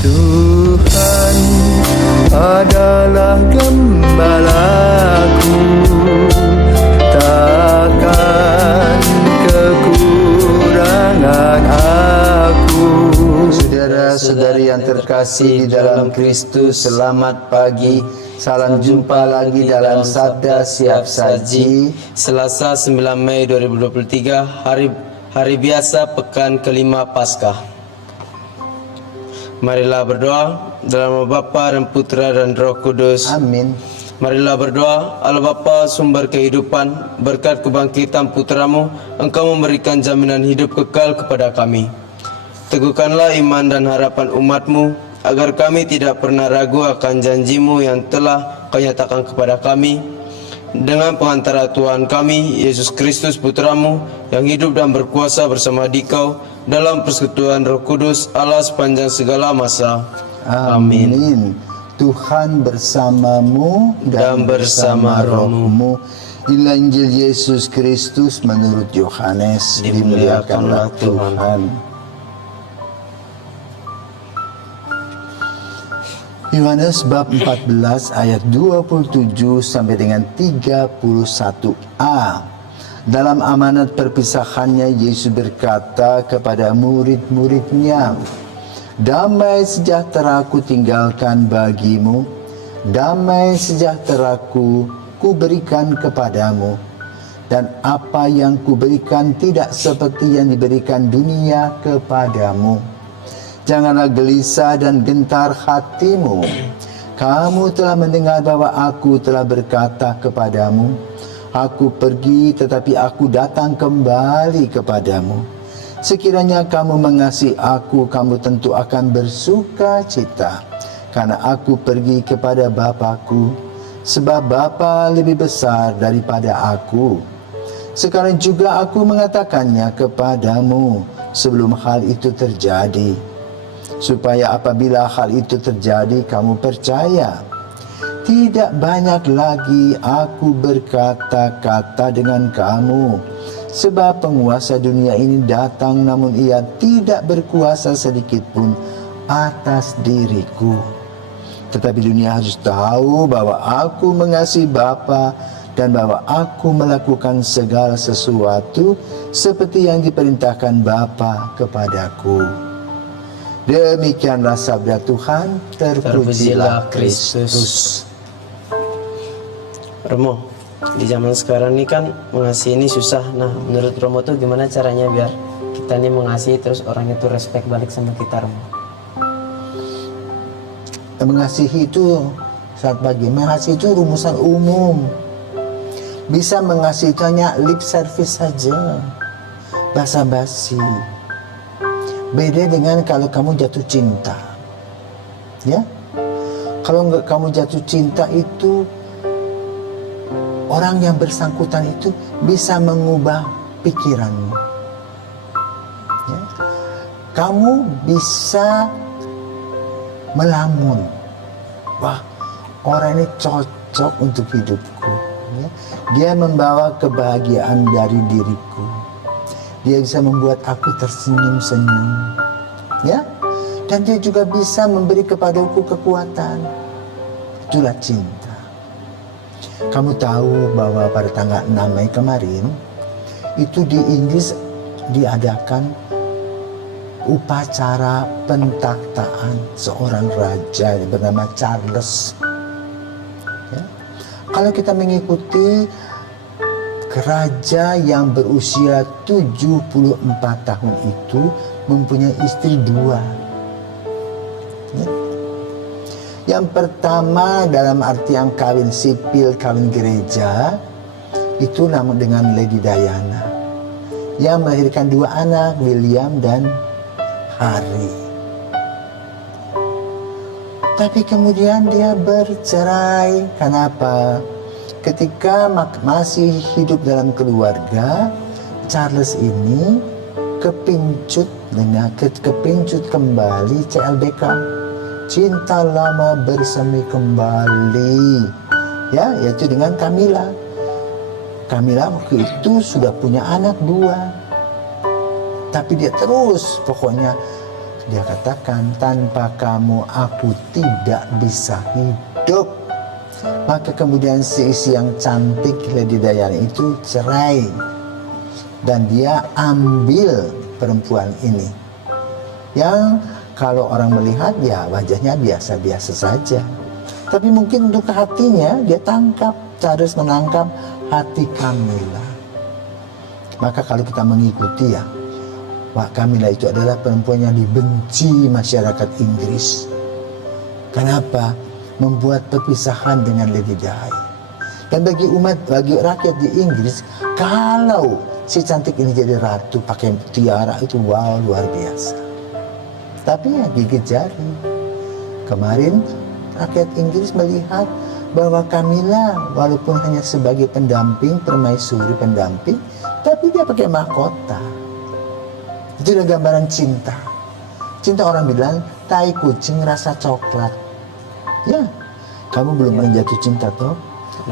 Tuhan adalah gembalaku, takkan kekurangan aku. Saudara-saudari yang terkasih di dalam Kristus, selamat pagi. Salam jumpa lagi dalam Sabda Siap Saji. Selasa 9 Mei 2023, hari biasa pekan kelima Paskah. Marilah berdoa dalam nama Bapa dan Putra dan Roh Kudus. Amin. Marilah berdoa. Allah Bapa, sumber kehidupan, berkat kebangkitan Putramu, Engkau memberikan jaminan hidup kekal kepada kami. Teguhkanlah iman dan harapan umat-Mu, agar kami tidak pernah ragu akan janji-Mu yang telah Kau nyatakan kepada kami. Dengan pengantara Tuhan kami, Yesus Kristus Putra-Mu, yang hidup dan berkuasa bersama Dikau, dalam persekutuan Roh Kudus, Allah sepanjang segala masa. Amin. Tuhan bersamamu dan bersama rohmu. Inilah Injil Yesus Kristus menurut Yohanes. Dimuliakanlah Tuhan. Yohanes bab 14 ayat 27 sampai dengan 31a. Dalam amanat perpisahannya, Yesus berkata kepada murid-muridnya, "Damai sejahtera-Ku tinggalkan bagimu, damai sejahtera-Ku berikan kepadamu. Dan apa yang Kuberikan tidak seperti yang diberikan dunia kepadamu. Janganlah gelisah dan gentar hatimu. Kamu telah mendengar bahwa Aku telah berkata kepadamu, Aku pergi, tetapi Aku datang kembali kepadamu. Sekiranya kamu mengasihi Aku, kamu tentu akan bersuka cita, karena Aku pergi kepada Bapa-Ku, sebab Bapa lebih besar daripada Aku. Sekarang juga Aku mengatakannya kepadamu sebelum hal itu terjadi, supaya apabila hal itu terjadi, kamu percaya. Tidak banyak lagi Aku berkata-kata dengan kamu, sebab penguasa dunia ini datang, namun ia tidak berkuasa sedikit pun atas diriku. Tetapi dunia harus tahu bahwa Aku mengasihi Bapa, dan bahwa Aku melakukan segala sesuatu seperti yang diperintahkan Bapa kepadaku." Demikianlah sabda Tuhan. Terpujilah Kristus. Romo, di zaman sekarang ini kan mengasihi ini susah. Nah, menurut Romo tuh gimana caranya biar kita nih mengasihi terus orang itu respect balik sama kita, Romo? Mengasihi itu saat pagi. Mengasihi itu rumusan umum. Bisa mengasihi itu hanya lip service saja, basa-basi. Beda dengan kalau kamu jatuh cinta, ya. Kalau kamu jatuh cinta itu, orang yang bersangkutan itu bisa mengubah pikiranmu, ya. Kamu bisa melamun, wah, orang ini cocok untuk hidupku, ya. Dia membawa kebahagiaan dari diriku. Dia bisa membuat aku tersenyum-senyum, ya. Dan dia juga bisa memberi kepadaku kekuatan. Itulah cinta. Kamu tahu bahwa pada tanggal 6 Mei kemarin, itu di Inggris diadakan upacara pentakhtaan seorang raja bernama Charles, ya. Kalau kita mengikuti, raja yang berusia 74 tahun itu mempunyai istri 2, ya. Yang pertama dalam artian kawin sipil, kawin gereja, itu nama dengan Lady Diana, yang melahirkan 2 anak, William dan Harry. Tapi kemudian dia bercerai. Kenapa? Ketika masih hidup dalam keluarga, Charles ini kepincut kembali CLBK, cinta lama bersemi kembali, ya, yaitu dengan Camilla. Camilla waktu itu sudah punya anak 2, tapi dia terus pokoknya Dia katakan, tanpa kamu aku tidak bisa hidup. Maka kemudian si istri yang cantik Lady Diana itu cerai. Dan dia ambil perempuan ini. Yang kalau orang melihat ya wajahnya biasa-biasa saja. Tapi mungkin untuk hatinya dia tangkap, Charles menangkap hati Camilla. Maka kalau kita mengikuti ya, Wak Camilla itu adalah perempuan yang dibenci masyarakat Inggris. Kenapa? Membuat perpisahan dengan Lady Di. Dan bagi rakyat di Inggris, kalau si cantik ini jadi ratu pakai tiara itu wow, luar biasa. Tapi ya gigit jari. Kemarin rakyat Inggris melihat bahwa Camilla walaupun hanya sebagai pendamping, permaisuri pendamping, tapi dia pakai mahkota. Itu adalah gambaran cinta. Cinta orang bilang tai kucing rasa coklat. Ya, kamu belum pernah jatuh cinta toh?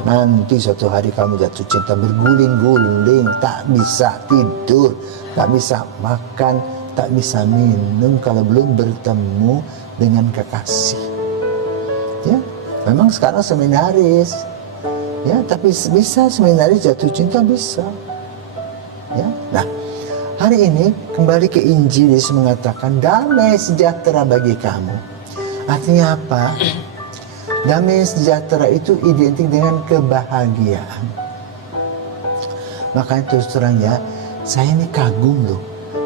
Nanti suatu hari kamu jatuh cinta berguling-guling, tak bisa tidur, tak bisa makan, tak bisa minum kalau belum bertemu dengan kekasih. Ya, memang sekarang seminaris, ya, tapi bisa seminaris jatuh cinta bisa. Ya, nah, hari ini kembali ke Injil, Yesus mengatakan damai sejahtera bagi kamu. Artinya apa? Damai sejahtera itu identik dengan kebahagiaan. Makanya terus terang ya, saya ini kagum loh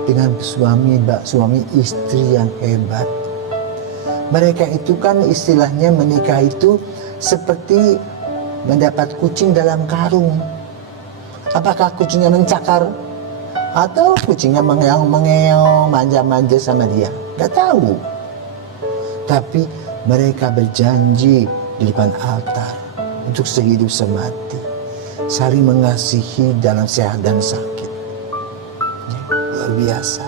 dengan suami istri yang hebat. Mereka itu kan istilahnya menikah itu seperti mendapat kucing dalam karung. Apakah kucingnya mencakar atau kucingnya mengeong, manja-manja sama dia? Gak tahu. Tapi mereka berjanji di depan altar untuk sehidup semati, saling mengasihi dalam sehat dan sakit. Ya, luar biasa.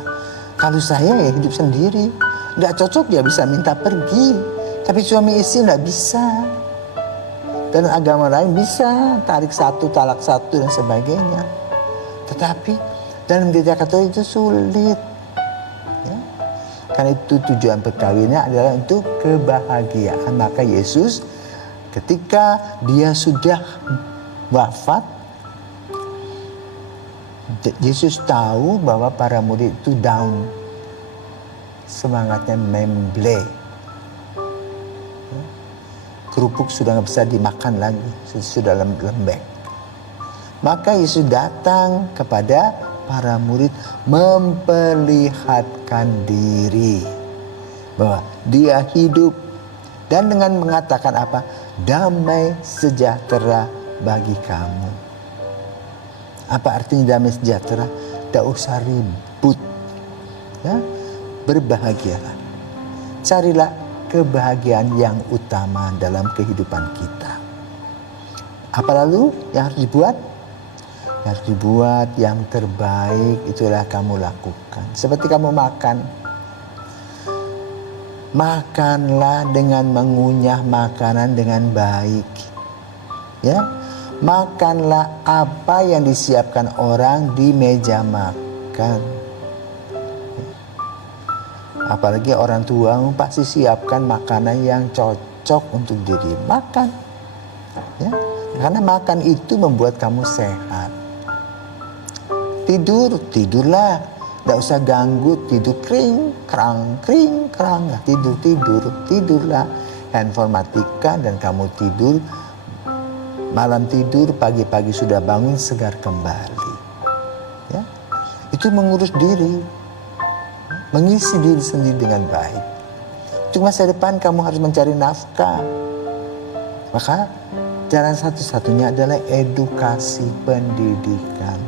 Kalau saya ya hidup sendiri, nggak cocok dia bisa minta pergi, tapi suami istri nggak bisa. Dan agama lain bisa tarik satu, talak satu dan sebagainya. Tetapi dalam gereja Katolik itu sulit. Karena itu tujuan perkawinannya adalah untuk kebahagiaan. Maka Yesus ketika dia sudah wafat, Yesus tahu bahwa para murid itu down. Semangatnya memble. Kerupuk sudah nggak bisa dimakan lagi, sudah lembek. Maka Yesus datang kepada para murid memperlihatkan diri bahwa dia hidup dan dengan mengatakan apa? Damai sejahtera bagi kamu. Apa artinya damai sejahtera? Tidak usah ribut, ya, berbahagialah. Carilah kebahagiaan yang utama dalam kehidupan kita. Apa lalu yang harus dibuat? Harus dibuat yang terbaik, itulah kamu lakukan. Seperti kamu makan, makanlah dengan mengunyah makanan dengan baik. Ya, makanlah apa yang disiapkan orang di meja makan. Apalagi orang tua pasti siapkan makanan yang cocok untuk diri makan. Ya, karena makan itu membuat kamu sehat. Tidurlah, tidak usah ganggu, tidur kring, kerang, nah, tidurlah. Handphone matikan dan kamu tidur, malam tidur, pagi-pagi sudah bangun segar kembali. Ya, itu mengurus diri, mengisi diri sendiri dengan baik. Untuk masa depan kamu harus mencari nafkah. Maka jalan satu-satunya adalah edukasi pendidikan.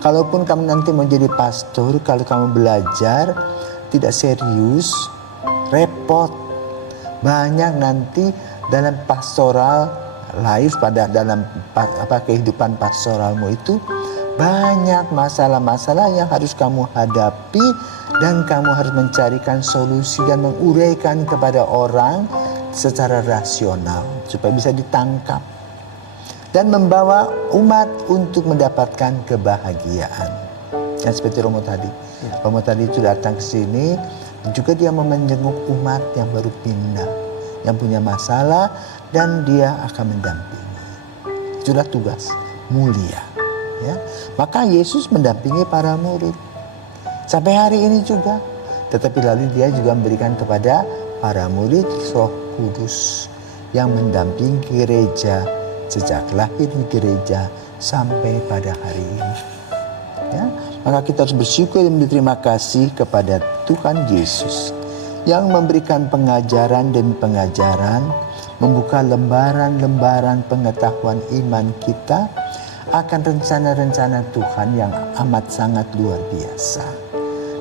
Kalaupun kamu nanti mau jadi pastor, kalau kamu belajar tidak serius, repot. Banyak nanti dalam pastoral life, dalam kehidupan pastoralmu itu banyak masalah-masalah yang harus kamu hadapi dan kamu harus mencarikan solusi dan menguraikan kepada orang secara rasional supaya bisa ditangkap. Dan membawa umat untuk mendapatkan kebahagiaan. Yang seperti Romo tadi. Romo tadi itu datang ke sini Juga dia mau menjenguk umat yang baru pindah, yang punya masalah, dan dia akan mendampingi. Itulah tugas mulia. Ya. Maka Yesus mendampingi para murid sampai hari ini juga. Tetapi lalu dia juga memberikan kepada para murid Roh Kudus yang mendampingi gereja sejak lahir gereja sampai pada hari ini. Ya, maka kita harus bersyukur dan berterima kasih kepada Tuhan Yesus yang memberikan pengajaran demi pengajaran, membuka lembaran-lembaran pengetahuan iman kita akan rencana-rencana Tuhan yang amat sangat luar biasa.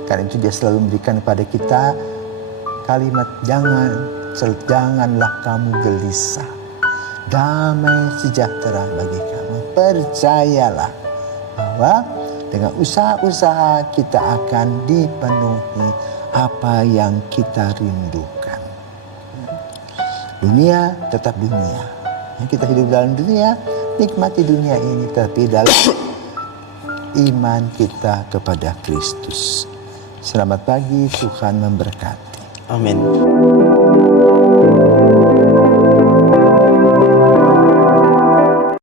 Karena itu dia selalu memberikan kepada kita kalimat janganlah kamu gelisah. Damai sejahtera bagi kamu. Percayalah bahwa dengan usaha-usaha kita akan dipenuhi apa yang kita rindukan. Dunia tetap dunia. Kita hidup dalam dunia, nikmati dunia ini, tapi dalam iman kita kepada Kristus. Selamat pagi, Tuhan memberkati. Amin.